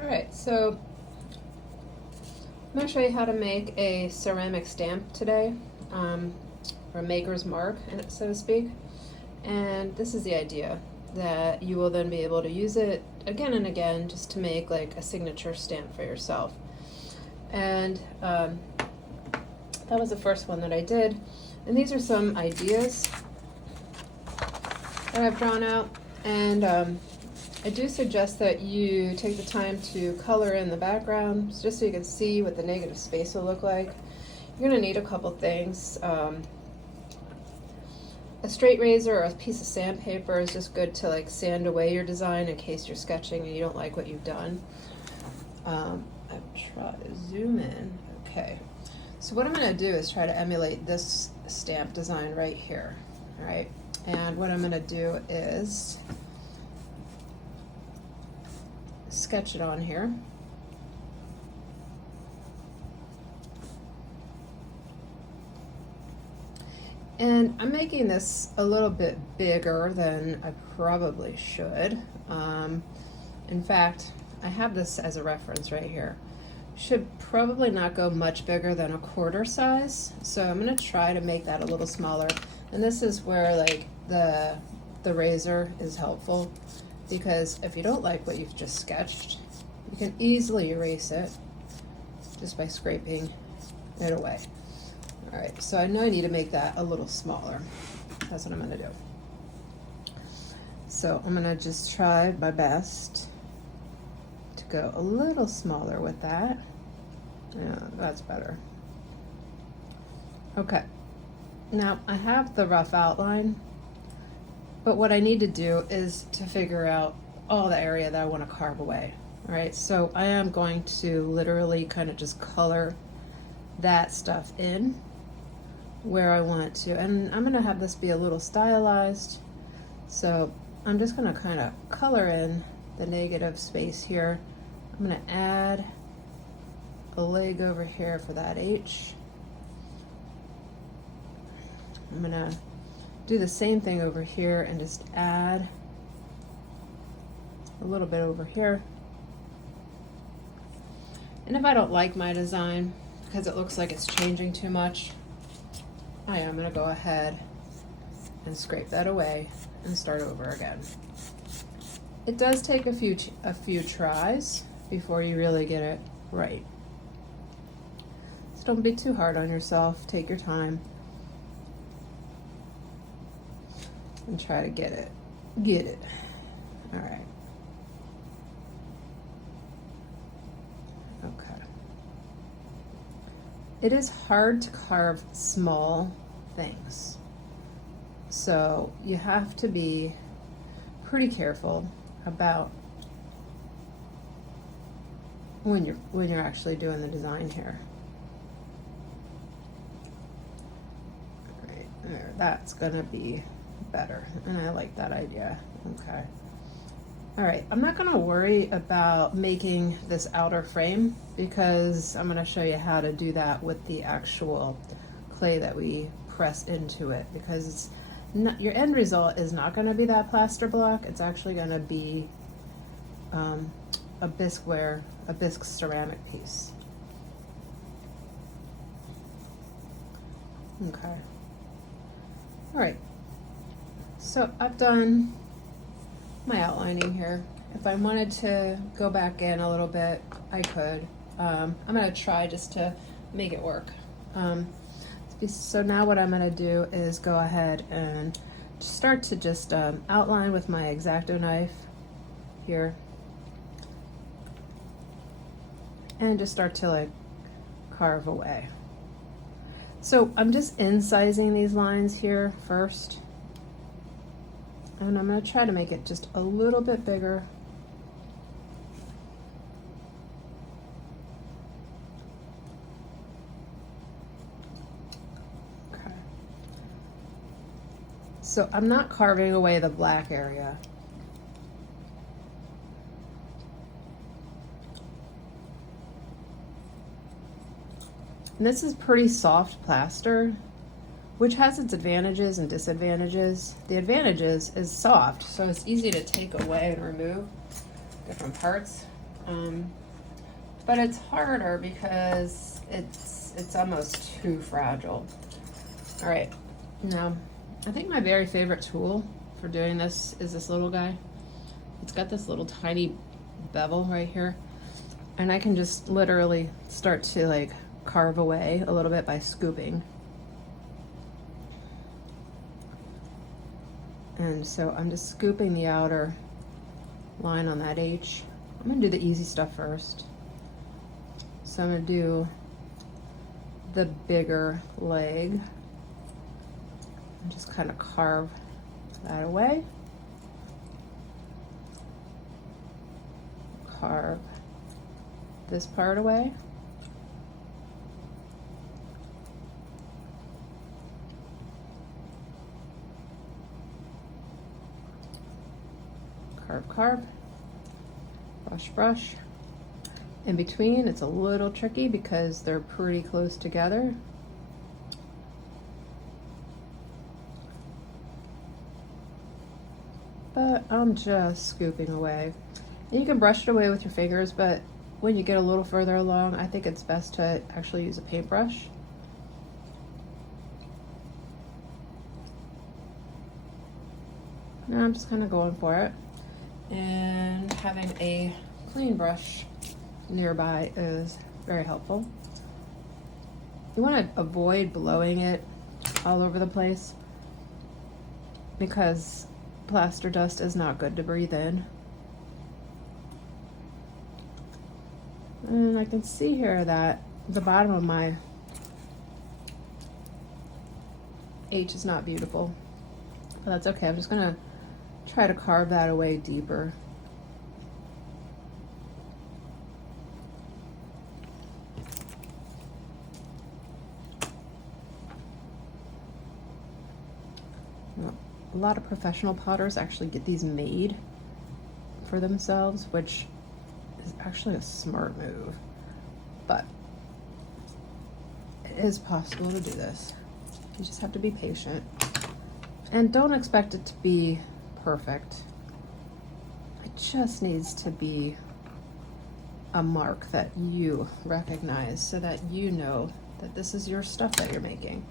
Alright, so I'm going to show you how to make a ceramic stamp today, or maker's mark, so to speak. And this is the idea, that you will then be able to use it again and again just to make like a signature stamp for yourself. And that was the first one that I did. And these are some ideas that I've drawn out. And I do suggest that you take the time to color in the background just so you can see what the negative space will look like. You're going to need a couple things. A straight razor or a piece of sandpaper is just good to like sand away your design in case you're sketching and you don't like what you've done. I'll try to zoom in. Okay. So what I'm going to do is try to emulate this stamp design right here. All right. And what I'm going to do is sketch it on here. And I'm making this a little bit bigger than I probably should. In fact, I have this as a reference right here. Should probably not go much bigger than a quarter size. So I'm going to try to make that a little smaller. And this is where like the razor is helpful, because if you don't like what you've just sketched, you can easily erase it just by scraping it away. All right, so I know I need to make that a little smaller. That's what I'm going to do. So I'm going to just try my best to go a little smaller with that. Yeah, that's better. Okay, now I have the rough outline, but what I need to do is to figure out all the area that I want to carve away. All right, so I am going to literally kind of just color that stuff in where I want to, and I'm going to have this be a little stylized, so I'm just going to kind of color in the negative space here. I'm going to add a leg over here for that H. I'm going to do the same thing over here and just add a little bit over here. And if I don't like my design because it looks like it's changing too much, I am going to go ahead and scrape that away and start over again. It does take a few tries before you really get it right. So don't be too hard on yourself. Take your time and try to get it. All right. Okay. It is hard to carve small things, so you have to be pretty careful about when you're actually doing the design here. All right, there, that's gonna be better, and I like that idea. Okay. All right, I'm not gonna worry about making this outer frame because I'm gonna show you how to do that with the actual clay that we press into it, because it's not, your end result is not gonna be that plaster block. It's actually gonna be a bisque ceramic piece. Okay. All right, so I've done my outlining here. If I wanted to go back in a little bit, I could. I'm going to try just to make it work. So now what I'm going to do is go ahead and start to just outline with my X-Acto knife here, and just start to like carve away. So I'm just incising these lines here first. And I'm going to try to make it just a little bit bigger. Okay. So I'm not carving away the black area. And this is pretty soft plaster, which has its advantages and disadvantages. The advantages is soft, so it's easy to take away and remove different parts. But it's harder because it's almost too fragile. All right, now I think my very favorite tool for doing this is this little guy. It's got this little tiny bevel right here, and I can just literally start to like carve away a little bit by scooping. And so I'm just scooping the outer line on that H. I'm gonna do the easy stuff first. So I'm gonna do the bigger leg and just kind of carve that away. Carve this part away. Carve, carve, brush, brush. In between, it's a little tricky because they're pretty close together. But I'm just scooping away. And you can brush it away with your fingers, but when you get a little further along, I think it's best to actually use a paintbrush. Now I'm just kind of going for it. And having a clean brush nearby is very helpful. You want to avoid blowing it all over the place because plaster dust is not good to breathe in. And I can see here that the bottom of my H is not beautiful, but that's okay. I'm just gonna try to carve that away deeper. A lot of professional potters actually get these made for themselves, which is actually a smart move, but it is possible to do this. You just have to be patient and don't expect it to be perfect. It just needs to be a mark that you recognize so that you know that this is your stuff that you're making.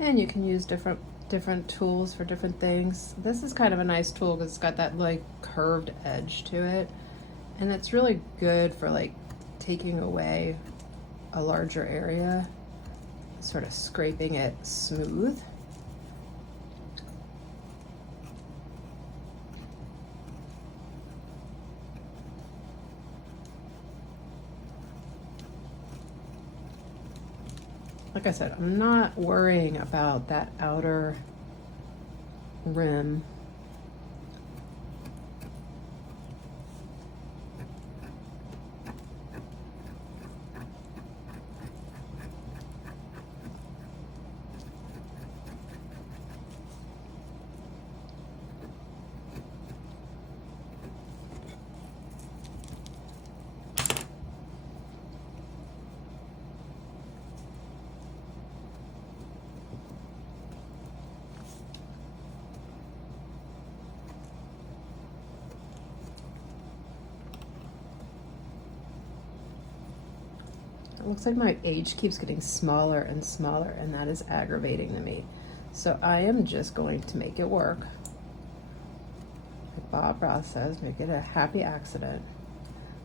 And you can use different tools for different things. This is kind of a nice tool because it's got that like curved edge to it, and it's really good for like taking away a larger area, sort of scraping it smooth. Like I said, I'm not worrying about that outer rim. It looks like my H keeps getting smaller and smaller, and that is aggravating to me. So I am just going to make it work. Like Bob Ross says, make it a happy accident.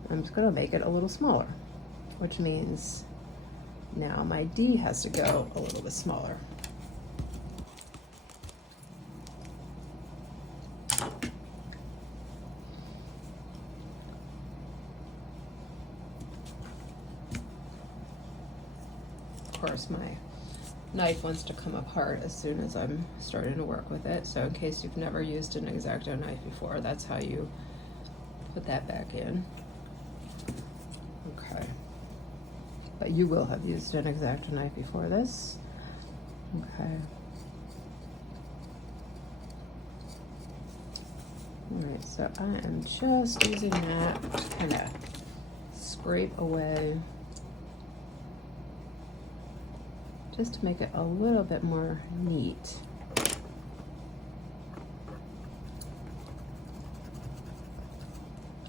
I'm just going to make it a little smaller, which means now my D has to go a little bit smaller. Of course, my knife wants to come apart as soon as I'm starting to work with it. So in case you've never used an X-Acto knife before, that's how you put that back in. Okay. But you will have used an X-Acto knife before this. Okay. Alright, so I am just using that to kind of scrape away, just to make it a little bit more neat.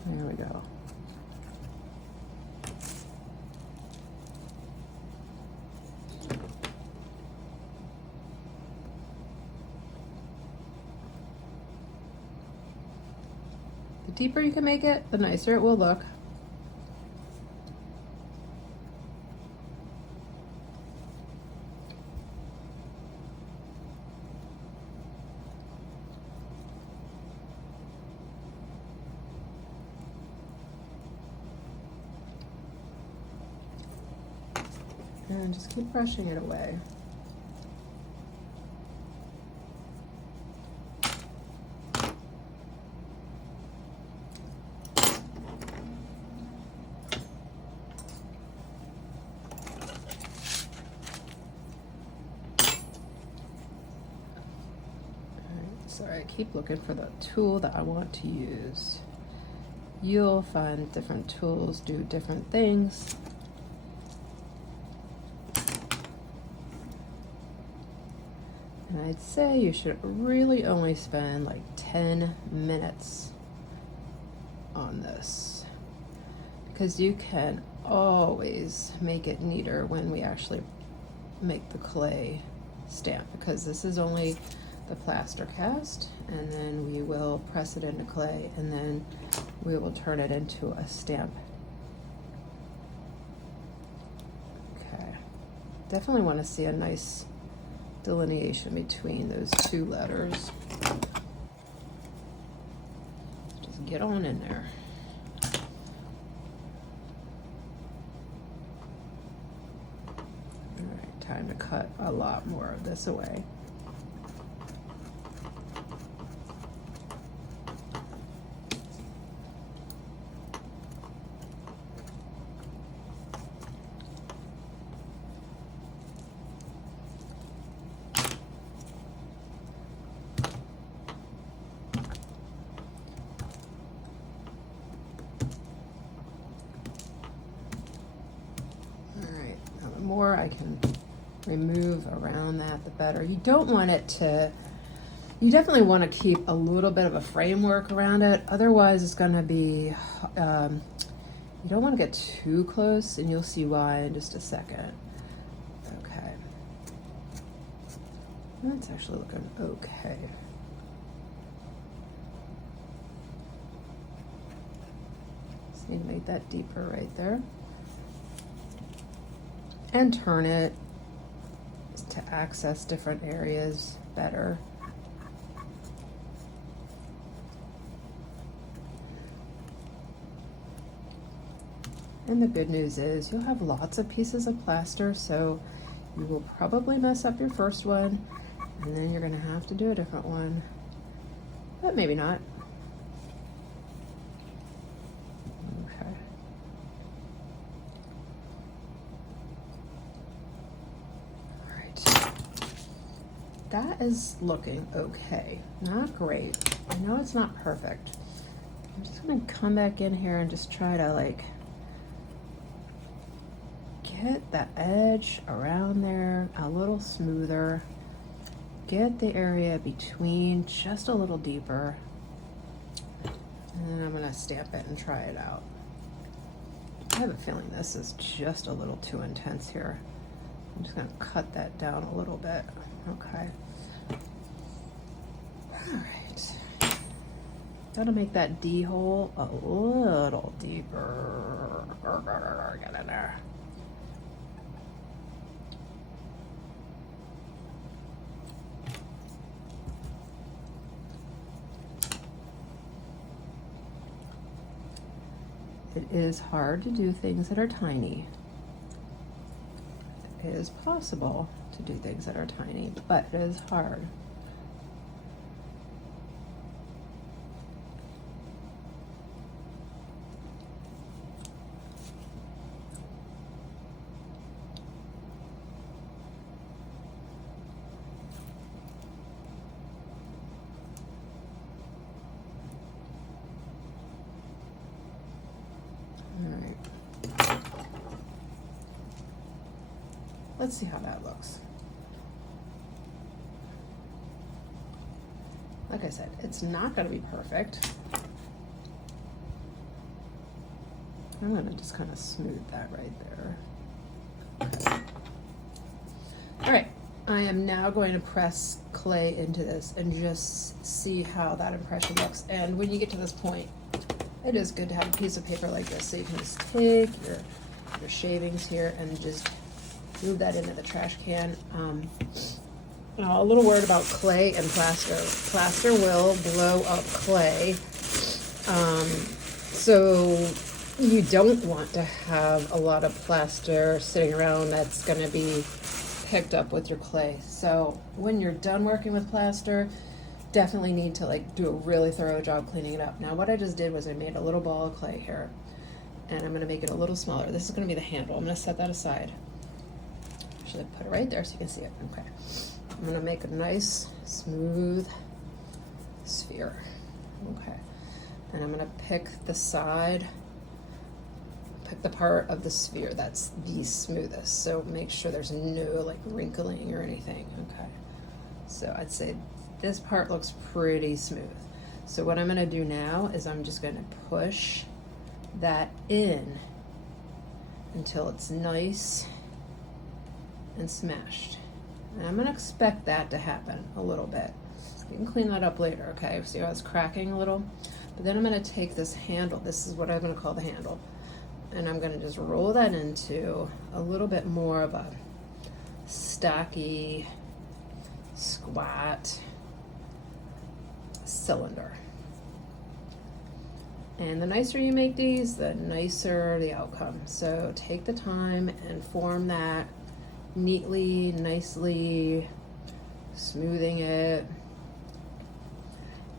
There we go. The deeper you can make it, the nicer it will look. And just keep brushing it away. Sorry, I keep looking for the tool that I want to use. You'll find different tools do different things. And I'd say you should really only spend like 10 minutes on this, because you can always make it neater when we actually make the clay stamp, because this is only the plaster cast, and then we will press it into clay, and then we will turn it into a stamp. Okay, definitely want to see a nice delineation between those two letters. Just get on in there. All right, time to cut a lot more of this away. The more I can remove around that, the better. You don't want it to, you definitely want to keep a little bit of a framework around it. Otherwise it's going to be, you don't want to get too close, and you'll see why in just a second. Okay. That's actually looking okay. Just need to make that deeper right there. And turn it to access different areas better. And the good news is you'll have lots of pieces of plaster, so you will probably mess up your first one, and then you're going to have to do a different one, but maybe not. Okay. That is looking okay. Not great. I know it's not perfect. I'm just gonna come back in here and just try to like get the edge around there a little smoother. Get the area between just a little deeper. And then I'm gonna stamp it and try it out. I have a feeling this is just a little too intense here. I'm just gonna cut that down a little bit. Okay. All right. Gotta make that D hole a little deeper. Get in there. It is hard to do things that are tiny. It it is possible to do things that are tiny, but it is hard. Let's see how that looks. Like I said, it's not going to be perfect. I'm going to just kind of smooth that right there. Okay. All right, I am now going to press clay into this and just see how that impression looks. And when you get to this point, it is good to have a piece of paper like this so you can just take your shavings here and just move that into the trash can. Now, a little word about clay and plaster. Plaster will blow up clay. So you don't want to have a lot of plaster sitting around that's going to be picked up with your clay. So when you're done working with plaster, definitely need to like do a really thorough job cleaning it up. Now what I just did was I made a little ball of clay here, and I'm going to make it a little smaller. This is going to be the handle. I'm going to set that aside. Should I put it right there so you can see it? Okay. I'm going to make a nice, smooth sphere. Okay. And I'm going to pick the side, pick the part of the sphere that's the smoothest. So make sure there's no like wrinkling or anything. Okay. So I'd say this part looks pretty smooth. So what I'm going to do now is I'm just going to push that in until it's nice and smashed. And I'm going to expect that to happen a little bit. You can clean that up later, okay? See how it's cracking a little? But then I'm going to take this handle. This is what I'm going to call the handle. And I'm going to just roll that into a little bit more of a stocky, squat cylinder. And the nicer you make these, the nicer the outcome. So take the time and form that neatly, nicely, smoothing it.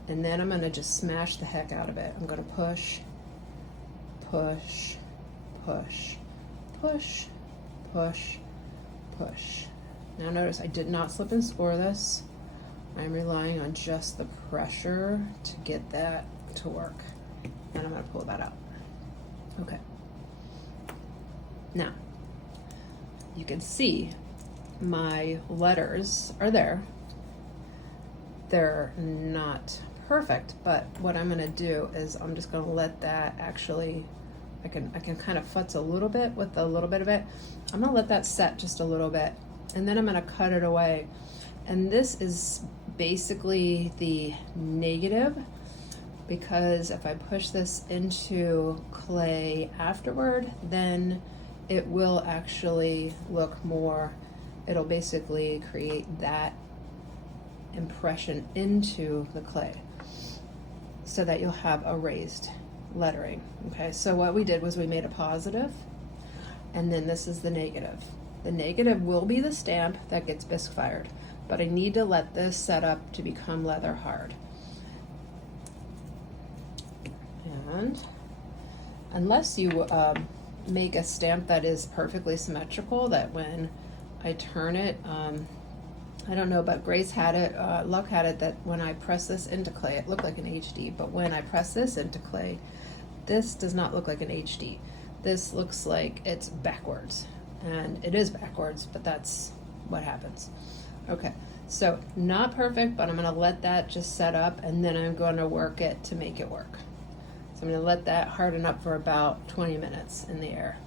And then I'm going to just smash the heck out of it. I'm going to push, push, push, push, push, push. Now notice I did not slip and score this. I'm relying on just the pressure to get that to work. And I'm going to pull that out. Okay. Now, you can see my letters are there. They're not perfect, but what I'm going to do is I'm just going to let that actually, I can kind of futz a little bit with a little bit of it. I'm going to let that set just a little bit, and then I'm going to cut it away. And this is basically the negative, because if I push this into clay afterward, then it will actually look more, it'll basically create that impression into the clay so that you'll have a raised lettering. Okay, so what we did was we made a positive, and then this is the negative. The negative will be the stamp that gets bisque fired, but I need to let this set up to become leather hard. And unless you make a stamp that is perfectly symmetrical, that when I turn it, I don't know, but Grace had it, Luck had it, that when I press this into clay, it looked like an HD, but when I press this into clay, this does not look like an HD. This looks like it's backwards, and it is backwards, but that's what happens. Okay, so not perfect, but I'm going to let that just set up, and then I'm going to work it to make it work. So I'm going to let that harden up for about 20 minutes in the air.